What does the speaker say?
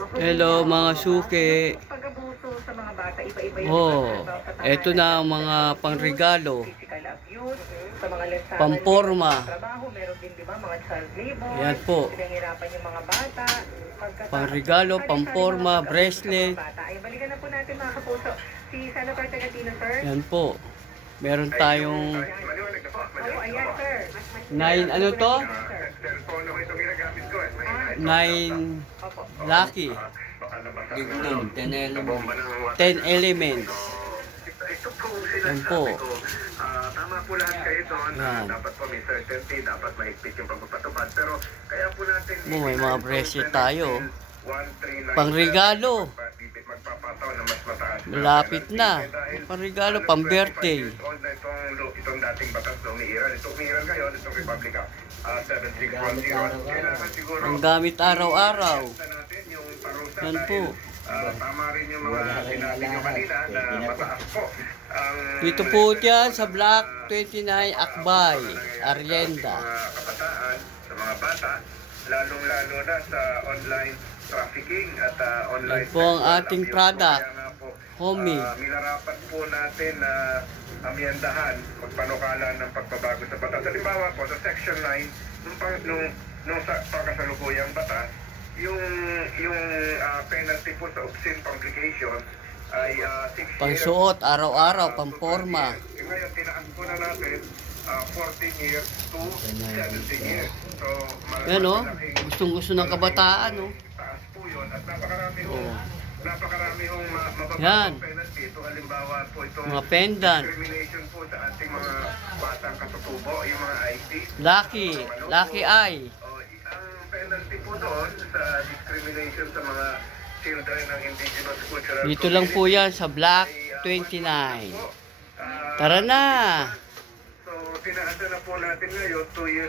Hello mga suki. Pag-abuso sa mga bata, iba-iba yung Oh, eto na ang mga pangregalo. physical abuse, sa mga lansangan, Pamporma. trabaho, meron din, di ba, mga child labor, Ayan po. pinahirapan yung mga bata, Pangregalo, pamporma, bracelet. Ay, balikan na po natin mga kapuso. Si Senator Tagatino, sir. Yan po. Meron tayong Oh, ayan, sir. 9 ano to? Sir. 9 Opo. lucky. 10 elements. Ito po Yan sinasabi po. ko. Tama po lahat kayo doon. Yan. Dapat po may certainty, dapat mahigpit yung pagpapatupad. Pero kaya po natin... May mga bracelet tayo. 139 Pangregalo. Magpapataw na mas mataas. Malapit na. Pangregalo, pang birthday. Itong dating batas na umiiral. Ito umiiral ngayon, itong Republica 7610. Kailangan siguro... Ang gamit araw-araw. natin yung parusa Yan po. tama rin yung mga sinabi nyo kanina na mataas po. Dito po dyan sa Block 29 Akbay, Arrienda. Sa mga kabataan, sa mga bata, lalong-lalo na sa online trafficking at online Yan po ang sexual ating abuse. product. Kaya nga po, Homie. nilarapat po natin na amyendahan, magpanukala ng pagbabago sa batas. Halimbawa po, sa Section 9, nung sa pagkasalukuyang batas, yung penalty po sa obscene publication ay 6 years. Pangsuot, araw-araw, pamporma. Ngayon, tinaas po na natin 14 years to 17 years. So, Yan o, malaking- gustong-gusto ng kabataan o. taas po yun at napakarami hong Oh. mababang Yan. penalty. Ito halimbawa po itong Mga pendant. discrimination po sa ating mga batang katutubo, yung mga IT. Lucky Eye. Ang penalty po doon sa discrimination sa mga children ng indigenous cultural Dito lang po yan sa Block 29. Tara na! So, tinaasa na po natin ngayon 2 years